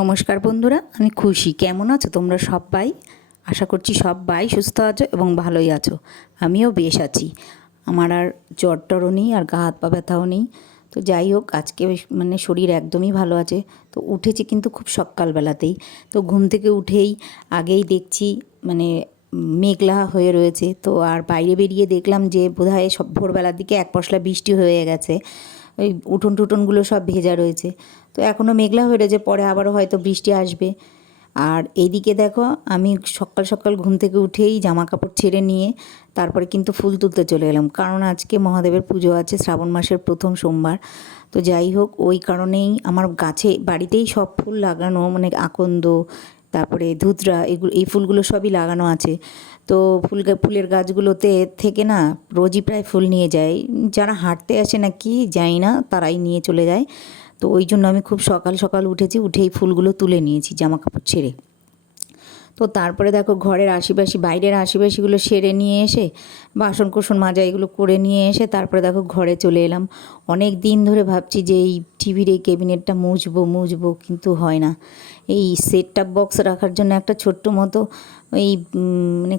নমস্কার বন্ধুরা, আমি খুশি। কেমন আছো তোমরা সবাই? আশা করছি সবাই সুস্থ আছো এবং ভালোই আছো। আমিও বেশ আছি। আমার আর জ্বর টরও নেই, আর গা হাত পা ব্যথাও নেই। তো যাই হোক, আজকে শরীর একদমই ভালো আছে। তো উঠেছি কিন্তু খুব সকালবেলাতেই। তো ঘুম থেকে উঠেই আগেই দেখছি মেঘলা হয়ে রয়েছে। তো আর বাইরে বেরিয়ে দেখলাম যে বোধহয় সব ভোরবেলার দিকে এক পশলা বৃষ্টি হয়ে গেছে। ওই উঠোন টুটনগুলো সব ভেজা রয়েছে। তো এখনও মেঘলা হয়ে রয়েছে, পরে আবারও হয়তো বৃষ্টি আসবে। আর এইদিকে দেখো, আমি সকাল সকাল ঘুম থেকে উঠেই জামা কাপড় ছেড়ে নিয়ে তারপরে কিন্তু ফুল তুলতে চলে এলাম, কারণ আজকে মহাদেবের পুজো আছে, শ্রাবণ মাসের প্রথম সোমবার। তো যাই হোক, ওই কারণেই আমার গাছে বাড়িতেই সব ফুল লাগানো, আকন্দ, তারপরে ধুতরা, এই ফুলগুলো সবই লাগানো আছে। তো ফুলের গাছগুলোতে থেকে না রোজই প্রায় ফুল নিয়ে যায়। যারা হাঁটতে আসে না কি জানি না, তারাই নিয়ে চলে যায়। তো ওই জন্য আমি খুব সকাল সকাল উঠেছি, উঠেই ফুলগুলো তুলে নিয়েছি জামা কাপড় ছেড়ে। তো তারপরে দেখো, ঘরের আশিপাশি বাইরের আশিপাশিগুলো সেরে নিয়ে এসে বাসন কোসন মাজা এগুলো করে নিয়ে এসে তারপরে দেখো ঘরে চলে এলাম। অনেক দিন ধরে ভাবছি যে এই টিভির এই ক্যাবিনেটটা মুছবো, কিন্তু হয় না। এই সেট টপ বক্স রাখার জন্য একটা ছোট্ট মতো ওই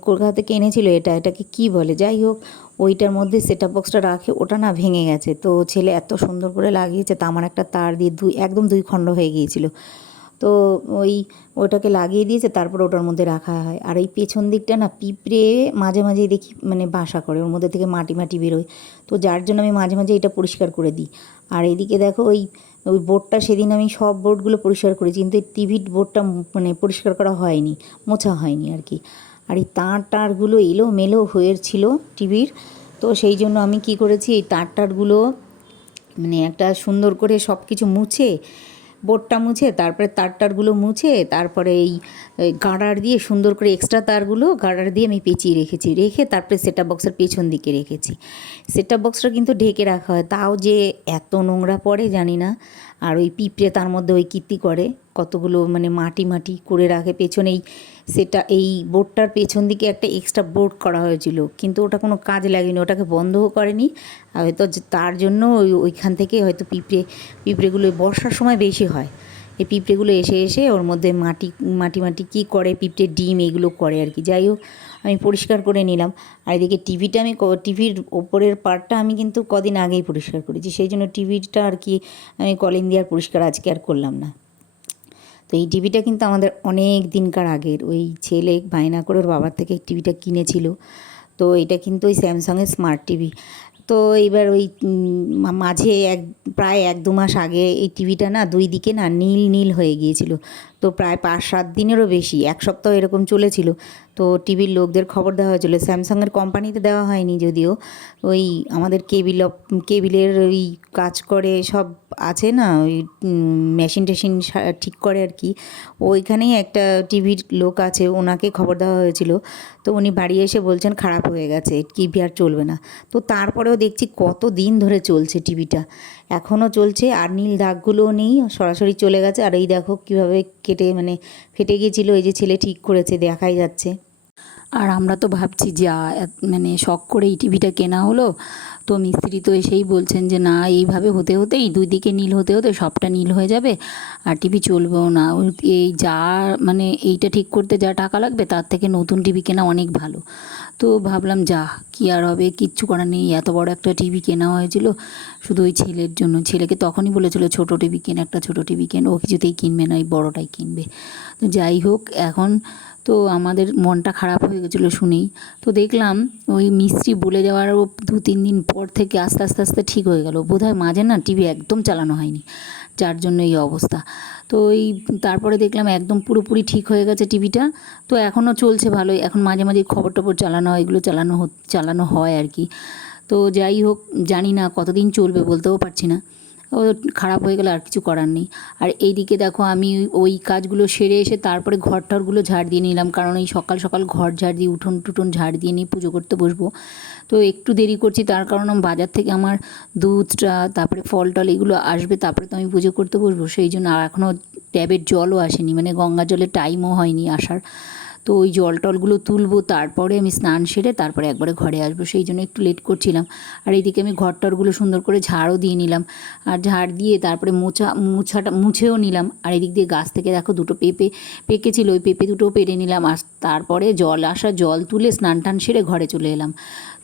কলকাতা থেকে এনেছিল, এটাকে কি বলে, যাই হোক, ওইটার মধ্যে সেট টপ বক্সটা রাখে, ওটা না ভেঙে গেছে। তো ছেলে এত সুন্দর করে লাগিয়েছে, তা আমার একটা তার দিয়ে একদম দুই খণ্ড হয়ে গিয়েছিল। তো ওটাকে লাগিয়ে দিয়েছে, তারপর ওটার মধ্যে রাখা হয়। আর এই পেছন দিকটা না পিঁপড়ে মাঝে মাঝেই দেখি বাসা করে, ওর মধ্যে থেকে মাটি মাটি বেরোয়। তো যার জন্য আমি মাঝে মাঝে এটা পরিষ্কার করে দিই। আর এইদিকে দেখো, ওই বোর্ডটা সেদিন আমি সব বোর্ডগুলো পরিষ্কার করেছি, কিন্তু এই টিভির বোর্ডটা পরিষ্কার করা হয়নি, মোছা হয়নি আর কি। আর এই তারগুলো এলোমেলো হয়েছিল টিভির। তো সেই জন্য আমি কি করেছি, এই তারগুলো একটা সুন্দর করে সব কিছু মুছে, বোর্ডটা মুছে, তারপরে তারগুলো মুছে, তারপরে এই গার্ডার দিয়ে সুন্দর করে এক্সট্রা তারগুলো গার্ডার দিয়ে আমি পেঁচিয়ে রেখে তারপরে সেট টপ বক্সের পেছন দিকে রেখেছি। সেট টপ বক্সটা কিন্তু ঢেকে রাখা হয়, তাও যে এত নোংরা পড়ে জানি না। আর ওই পিঁপড়ে তার মধ্যে ওই কীর্তি করে, কতগুলো মাটি করে রাখে পেছনেই। এই বোর্ডটার পেছন দিকে একটা এক্সট্রা বোর্ড করা হয়েছিল, কিন্তু ওটা কোনো কাজে লাগেনি, ওটাকে বন্ধও করেনি। হয়তো তার জন্য ওইখান থেকে হয়তো পিঁপড়েগুলো বর্ষার সময় বেশি হয়। এই পিঁপড়েগুলো এসে ওর মধ্যে মাটি কী করে, পিঁপড়ের ডিম এগুলো করে আর কি। যাই হোক, আমি পরিষ্কার করে নিলাম। আর এদিকে টিভির ওপরের পার্টটা আমি কিন্তু কদিন আগেই পরিষ্কার করেছি, সেই জন্য টিভিটা আর কি আমি কলিং দিয়ে আর পরিষ্কার আজকে আর করলাম না। তো এই টিভিটা কিন্তু আমাদের অনেক দিনকার আগের, ওই ছেলে বায়না করে ওর বাবার থেকে টিভিটা কিনেছিল। তো এটা কিন্তু ওই স্যামসাংয়ের স্মার্ট টিভি। তো এইবার ওই মাঝে প্রায় 1-2 মাস আগে এই টিভিটা না দুই দিকে না নীল নীল হয়ে গিয়েছিল। তো প্রায় 5-7 দিনেরও বেশি, 1 সপ্তাহ এরকম চলেছিল। তো টিভির লোকদের খবর দেওয়া হয়েছিল, স্যামসাংয়ের কোম্পানিতে দেওয়া হয়নি যদিও, ওই আমাদের কেবিলের ওই কাজ করে সব আছে না, ওই মেশিন টেশিন ঠিক করে আর কি, ওইখানেই একটা টিভির লোক আছে, ওনাকে খবর দেওয়া হয়েছিল। তো উনি বাড়ি এসে বলছেন খারাপ হয়ে গেছে, টিভি আর চলবে না। তো তারপরেও দেখছি কত দিন ধরে চলছে টিভিটা, এখনও চলছে, আর নীল দাগগুলোও নেই, সরাসরি চলে গেছে। আর এই দেখো কীভাবে কেটে ফেটে গিয়েছিলো, এই যে ছেলে ঠিক করেছে, দেখাই যাচ্ছে। আর আমরা তো ভাবছি যে শখ করে এই টিভিটা কেনা হলো, তো মিস্ত্রি তো এসেই বলছেন যে না, এইভাবে হতেই দুই দিকে নীল হতে সবটা নীল হয়ে যাবে, আর টিভি চলবেও না। এই যা এইটা ঠিক করতে যা টাকা লাগবে, তার থেকে নতুন টিভি কেনা অনেক ভালো। তো ভাবলাম যা, কি আর হবে, কিচ্ছু করার নেই। এত বড় একটা টিভি কেনা হয়েছিল শুধু ওই ছেলের জন্য। ছেলেকে তখনই বলেছিল ছোটো টিভি কেন, একটা ছোটো টিভি কেন, ও কিছুতেই কিনবে না, ওই বড়োটাই কিনবে। তো যাই হোক, এখন তো আমাদের মনটা খারাপ হয়ে গেছিলো শুনেই। তো দেখলাম ওই মিস্ত্রি বলে যাওয়ারও 2-3 দিন পর থেকে আস্তে আস্তে ঠিক হয়ে গেল। বোধহয় মাঝে না টিভি একদম চালানো হয়নি, যার জন্য এই অবস্থা। তো তারপরে দেখলাম একদম পুরোপুরি ঠিক হয়ে গেছে টিভিটা। তো এখনও চলছে ভালোই, এখন মাঝে মাঝে খবর টবর চালানো হয়, এগুলো চালানো হয় আর কি। তো যাই হোক, জানি না কতদিন চলবে, বলতেও পারছি না। ও খারাপ হয়ে গেলে আর কিছু করার নেই। আর এইদিকে দেখো, আমি ওই কাজগুলো সেরে এসে তারপরে ঘরটরগুলো ঝাড় দিয়ে নিলাম, কারণ এই সকাল সকাল ঘর ঝাড় দিয়ে উঠোন টুটন ঝাড় দিয়ে নিয়ে পুজো করতে বসবো। তো একটু দেরি করছি, তার কারণ বাজার থেকে আমার দুধটা, তারপরে ফল টল এগুলো আসবে, তারপরে তো আমি পুজো করতে বসবো। সেই জন্য আর এখনও ট্যাবের জলও আসেনি, গঙ্গা জলের টাইমও হয়নি আসার। তো ওই জল টলগুলো তুলবো, তারপরে আমি স্নান সেরে তারপরে একবারে ঘরে আসবো, সেই জন্য একটু লেট করছিলাম। আর এইদিকে আমি ঘর টরগুলো সুন্দর করে ঝাড়ও দিয়ে নিলাম, আর ঝাড় দিয়ে তারপরে মুছেও নিলাম। আর এদিক দিয়ে গাছ থেকে দেখো দুটো পেঁপে পেকেছিল, ওই পেঁপে দুটোও পেরে নিলাম। আর তারপরে জল তুলে স্নান টান সেরে ঘরে চলে এলাম।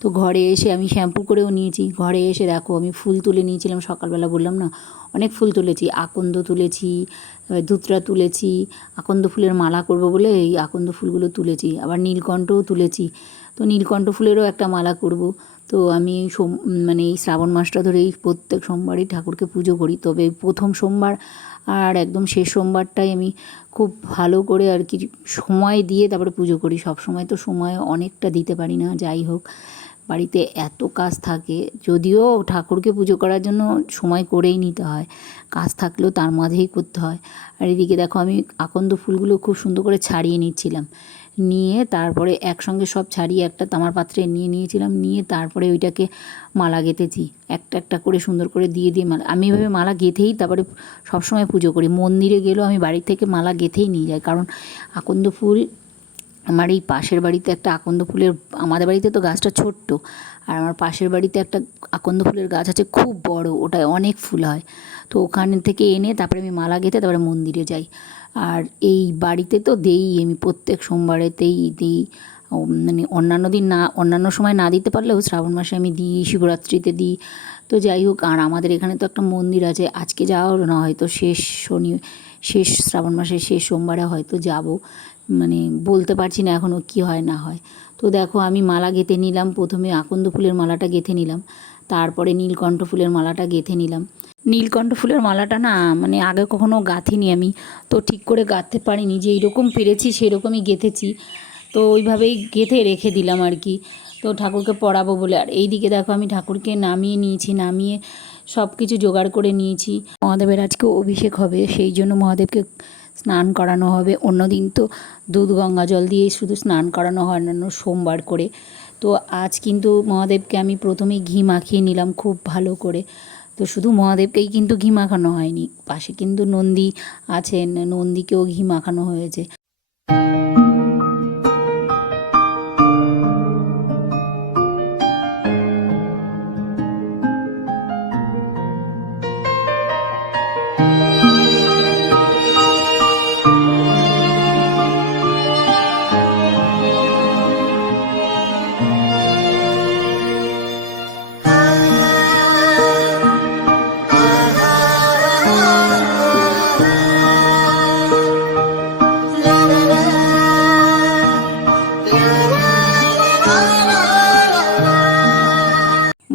তো ঘরে এসে আমি শ্যাম্পু করেও নিয়েছি। ঘরে এসে দেখো আমি ফুল তুলে নিয়েছিলাম সকালবেলা, বললাম না অনেক ফুল তুলেছি, আকন্দ তুলেছি, ধুতরা তুলেছি, আকন্দ ফুলের মালা করব বলে এই আকন্দ ফুলগুলো তুলেছি, আবার নীলকণ্ঠও তুলেছি। তো নীলকণ্ঠ ফুলেরও একটা মালা করব। তো আমি মানে এই শ্রাবণ মাসটা ধরেই প্রত্যেক সোমবারই ঠাকুরকে পুজো করি, তবে প্রথম সোমবার আর একদম শেষ সোমবারটাই আমি খুব ভালো করে আর কি সময় দিয়ে তারপরে পুজো করি। সব সময় তো সময় অনেকটা দিতে পারি না, যাই হোক বাড়িতে এত কাজ থাকে, যদিও ঠাকুরকে পুজো করার জন্য সময় করেই নিতে হয়, কাজ থাকলেও তার মাঝেই করতে হয়। আর এদিকে দেখো আমি আকন্দ ফুলগুলো খুব সুন্দর করে ছাড়িয়ে নিচ্ছিলাম, নিয়ে তারপরে একসঙ্গে সব ছাড়িয়ে একটা তামার পাত্রে নিয়ে নিয়েছিলাম, নিয়ে তারপরে ওইটাকে মালা গেঁথেছি, একটা একটা করে সুন্দর করে দিয়ে মালা। আমি এভাবে মালা গেঁথেই তারপরে সবসময় পুজো করি। মন্দিরে গেলেও আমি বাড়ি থেকে মালা গেঁথেই নিয়ে যাই, কারণ আকন্দ ফুল আমার এই পাশের বাড়িতে একটা আকন্দ ফুলের, আমাদের বাড়িতে তো গাছটা ছোট্ট, আর আমার পাশের বাড়িতে একটা আকন্দ ফুলের গাছ আছে খুব বড়, ওটায় অনেক ফুল হয়। তো ওখানে থেকে এনে তারপরে আমি মালা গেঁথে তারপরে মন্দিরে যাই। আর এই বাড়িতে তো দেই, আমি প্রত্যেক সোমবারেতেই দিই, মানে অন্যান্য সময় না দিতে পারলেও শ্রাবণ মাসে আমি দিই, শিবরাত্রিতে দিই। তো যাই হোক, আর আমাদের এখানে তো একটা মন্দির আছে, আজকে যাওয়ার না, হয়তো শেষ শ্রাবণ মাসের শেষ সোমবারে হয়তো যাব, মানে বলতে পারছি না এখনও কী হয় না হয়। তো দেখো আমি মালা গেঁথে নিলাম, প্রথমে আকন্দ ফুলের মালাটা গেঁথে নিলাম, তারপরে নীলকণ্ঠ ফুলের মালাটা গেঁথে নিলাম। নীলকণ্ঠ ফুলের মালাটা না মানে আগে কখনো গাঁথিনি আমি, তো ঠিক করে গাঁথতে পারিনি, যে এইরকম পেরেছি সেরকমই গেঁথেছি, তো ওইভাবেই গেঁথে রেখে দিলাম আর কি, তো ঠাকুরকে পরাবো বলে। আর এই দিকে দেখো আমি ঠাকুরকে নামিয়ে নিয়েছি, নামিয়ে সব কিছু জোগাড় করে নিয়েছি। মহাদেবের আজকে অভিষেক হবে, সেই জন্য মহাদেবকে স্নান করানো হবে। অন্যদিন তো দুধ গঙ্গা জল দিয়েই শুধু স্নান করানো হয় অন্যান্য সোমবার করে। তো আজ কিন্তু মহাদেবকে আমি প্রথমেই ঘি মাখিয়ে নিলাম খুব ভালো করে। তো শুধু মহাদেবকেই কিন্তু ঘি মাখানো হয়নি, পাশে কিন্তু নন্দী আছেন, নন্দীকেও ঘি মাখানো হয়েছে।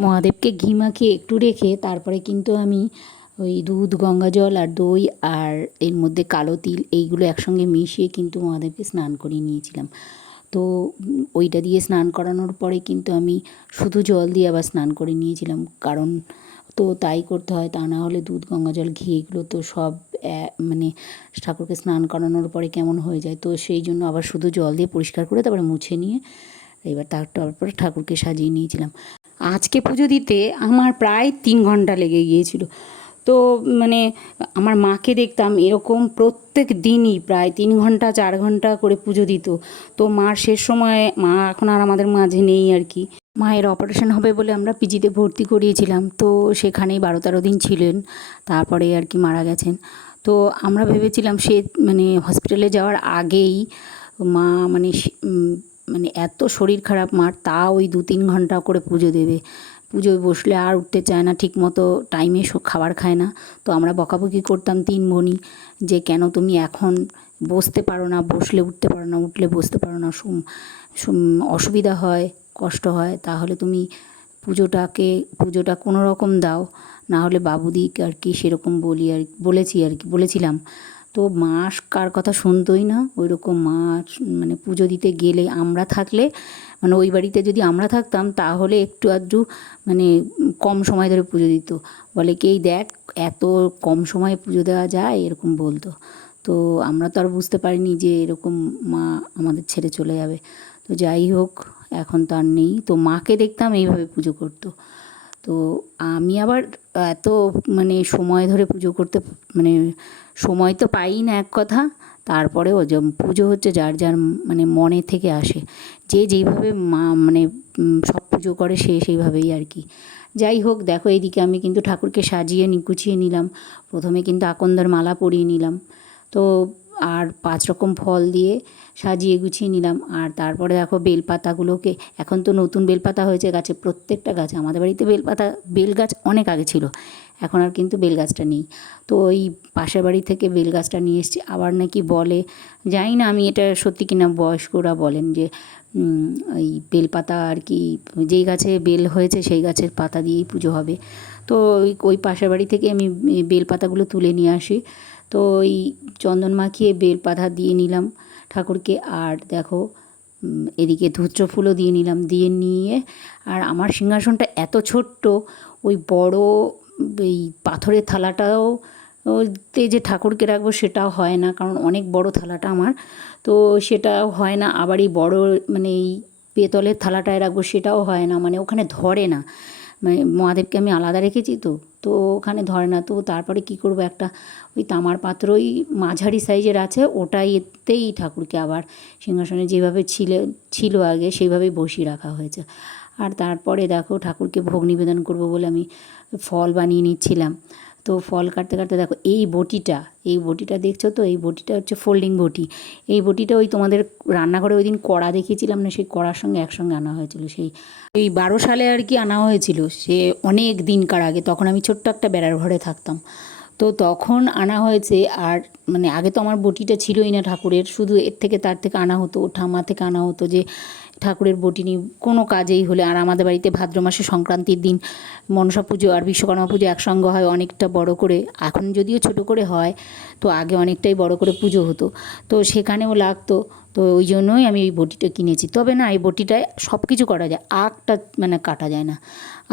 মহাদেবকে ঘি মাখিয়ে একটু রেখে তারপরে কিন্তু আমি ওই দুধ গঙ্গা জল আর দই আর এর মধ্যে কালো তিল এইগুলো একসঙ্গে মিশিয়ে কিন্তু মহাদেবকে স্নান করিয়ে নিয়েছিলাম। তো ওইটা দিয়ে স্নান করানোর পরে কিন্তু আমি শুধু জল দিয়ে আবার স্নান করে নিয়েছিলাম, কারণ তো তাই করতে হয়, তা না হলে দুধ গঙ্গা জল ঘি এগুলো তো সব মানে ঠাকুরকে স্নান করানোর পরে কেমন হয়ে যায়, তো সেই জন্য আবার শুধু জল দিয়ে পরিষ্কার করে তারপরে মুছে নিয়ে এবার তারপরে ঠাকুরকে সাজিয়ে নিয়েছিলাম। আজকে পুজো দিতে আমার প্রায় 3 ঘন্টা লেগে গিয়েছিল। তো মানে আমার মাকে দেখতাম এরকম প্রত্যেক দিনই প্রায় 3 ঘন্টা 4 ঘন্টা করে পুজো দিত। তো মার শেষ সময়ে, মা এখন আর আমাদের মাঝে নেই আর কি, মায়ের অপারেশন হবে বলে আমরা পিজিতে ভর্তি করিয়েছিলাম, তো সেখানেই 12-13 দিন ছিলেন, তারপরে আর কি মারা গেছেন। তো আমরা ভেবেছিলাম সে মানে হসপিটালে যাওয়ার আগেই মা মানে মানে এত শরীর খারাপ মার, তা ওই 2-3 ঘন্টা করে পুজো দেবে, পুজোয় বসলে আর উঠতে চায় না, ঠিকমতো টাইমে খাবার খায় না। তো আমরা বকাবকি করতাম 3 বোনই, যে কেন তুমি এখন বসতে পারো না, বসলে উঠতে পারো না, উঠলে বসতে পারো না, অসুবিধা হয়, কষ্ট হয়, তাহলে তুমি পুজোটা কোনো রকম দাও, না হলে বাবুদিক আর কি, সেরকম বলেছিলাম। তো মা কার কথা শুনতোই না, ওই রকম মা মানে পুজো দিতে গেলে আমরা থাকলে, মানে ওই বাড়িতে যদি আমরা থাকতাম তাহলে একটু আধটু মানে কম সময় ধরে পুজো দিত, বলে কি এই দেখ এত কম সময়ে পুজো দেওয়া যায়, এরকম বলতো। তো আমরা তো আর বুঝতে পারিনি যে এরকম মা আমাদের ছেড়ে চলে যাবে। তো যাই হোক, এখন তো আর নেই, তো মাকে দেখতাম এইভাবে পুজো করতো। তো আমি আবার এত মানে সময় ধরে পুজো করতে মানে সময় তো পাই না এক কথা, তারপরেও যে পুজো হচ্ছে যার যার মানে মনে থেকে আসে, যে যেইভাবে মানে সব পুজো করে সে সেইভাবেই আর কি। যাই হোক, দেখো এইদিকে আমি কিন্তু ঠাকুরকে সাজিয়ে গুছিয়ে নিলাম। প্রথমে কিন্তু আকন্দের মালা পরিয়ে নিলাম, তো আর 5 রকম ফল দিয়ে সাজিয়ে গুছিয়ে নিলাম। আর তারপরে দেখো বেলপাতাগুলোকে, এখন তো নতুন বেলপাতা হয়েছে গাছে, প্রত্যেকটা গাছে। আমাদের বাড়িতে বেল গাছ অনেক আগে ছিল, এখন আর কিন্তু বেল গাছটা নেই। তো ওই পাশের বাড়ি থেকে বেল গাছটা নিয়ে এসেছি। আবার নাকি বলে, জানি না আমি এটা সত্যি কিনা, বয়স্করা বলেন যে ওই বেলপাতা আর কি, যেই গাছে বেল হয়েছে সেই গাছের পাতা দিয়েই পুজো হবে। তো ওই পাশের বাড়ি থেকে আমি বেলপাতাগুলো তুলে নিয়ে আসি। তো ওই চন্দন মাখিয়ে বেলপাতা দিয়ে নিলাম ঠাকুরকে। আর দেখো এদিকে ধূত্র ফুলও দিয়ে নিলাম, দিয়ে নিয়ে আর আমার সিংহাসনটা এত ছোট্ট, ওই বড় এই পাথরের থালাটাও তে যে ঠাকুরকে রাখবো সেটাও হয় না, কারণ অনেক বড় থালাটা আমার, তো সেটাও হয় না। আবার এই বড় মানে এই পেতলের থালাটায় রাখবো সেটাও হয় না, মানে ওখানে ধরে না। মানে মহাদেবকে আমি আলাদা রেখেছি, তো ওখানে ধরে না। তো তারপরে কি করব, একটা ওই তামার পাত্রই মাঝারি সাইজের আছে, ওটাই এতেই ঠাকুরকে আবার সিংহাসনে যেভাবে ছিল আগে সেইভাবেই বসিয়ে রাখা হয়েছে। আর তারপরে দেখো ঠাকুরকে ভোগ নিবেদন করব বলে আমি ফল বানিয়ে নিচ্ছিলাম। তো ফল কাটতে কাটতে দেখো এই বটিটা দেখছো তো, এই বটিটা হচ্ছে ফোল্ডিং বটি। এই বটিটা ওই তোমাদের রান্নাঘরে ওই দিন কড়া দেখিয়েছিলাম না, সেই কড়ার সঙ্গে একসঙ্গে আনা হয়েছিল, এই 12 সালে আর কি আনা হয়েছিল, সে অনেক দিনকার আগে। তখন আমি ছোট্ট একটা বেড়ার ঘরে থাকতাম, তো তখন আনা হয়েছে। আর মানে আগে তো আমার বটিটা ছিলই না ঠাকুরের, শুধু তার থেকে আনা হতো, ঠাম্মা থেকে আনা হতো যে ঠাকুরের বটি নিয়ে কোনো কাজেই হলে। আর আমাদের বাড়িতে ভাদ্র মাসে সংক্রান্তির দিন মনসা পুজো আর বিশ্বকর্মা পুজো একসঙ্গে হয়, অনেকটা বড় করে। এখন যদিও ছোট করে হয়, তো আগে অনেকটাই বড় করে পুজো হতো, তো সেখানেও লাগতো। তো ওই জন্যই আমি এই বটিটা কিনেছি। তবে না, এই বটিটায় সব কিছু করা যায়, আঁকটা মানে কাটা যায় না।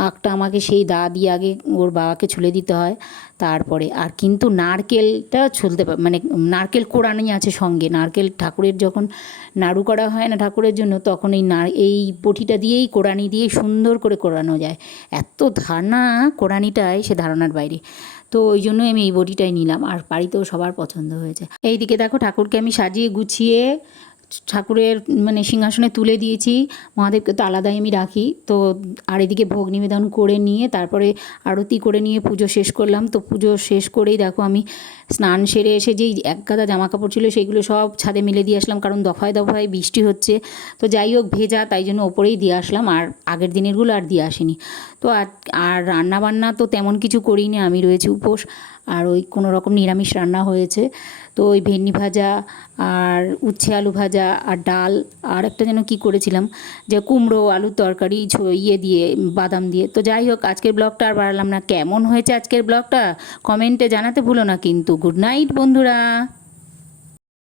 আঁকটা আমাকে সেই দা দিয়ে আগে ওর বাবাকে ছুলে দিতে হয়, তারপরে। আর কিন্তু নারকেলটা ছুলতে মানে নারকেল কোড়ানোই আছে সঙ্গে। নারকেল ঠাকুরের যখন নাড়ু করা হয় না ঠাকুরের জন্য, তখন এই বটিটা দিয়েই কোড়ানি দিয়েই সুন্দর করে কোড়ানো যায়। এত ধারণা কোড়ানিটায়, সে ধারণার বাইরে। তো ওই জন্যই আমি এই বটিটাই নিলাম, আর বাড়িতেও সবার পছন্দ হয়েছে। এইদিকে দেখো ঠাকুরকে আমি সাজিয়ে গুছিয়ে ঠাকুরের মানে সিংহাসনে তুলে দিয়েছি। মহাদেবকে তো আলাদাই আমি রাখি। তো আর এদিকে ভোগ নিবেদন করে নিয়ে তারপরে আরতি করে নিয়ে পুজো শেষ করলাম। তো পুজো শেষ করেই দেখো আমি স্নান সেরে এসে যেই এক গাদা জামা কাপড় ছিল সেইগুলো সব ছাদে মেলে দিয়ে আসলাম, কারণ দফায় দফায় বৃষ্টি হচ্ছে। তো যাই হোক, ভেজা, তাই জন্য ওপরেই দিয়ে আসলাম, আর আগের দিনেরগুলো আর দিয়ে আসিনি। তো আর রান্নাবান্না তো তেমন কিছু করিনি, আমি রয়েছি উপোস। আর ওই কোনো রকম নিরামিষ রান্না হয়েছে। তো ওই ভেন্ডি ভাজা আর উচ্ছে আলু ভাজা আর ডাল, আর একটা যেন কী করেছিলাম, যে কুমড়ো আলুর তরকারি দিয়ে বাদাম দিয়ে। তো যাই হোক, আজকের ব্লগটা আর বাড়ালাম না। কেমন হয়েছে আজকের ব্লগটা কমেন্টে জানাতে ভুলো না কিন্তু। গুড নাইট বন্ধুরা।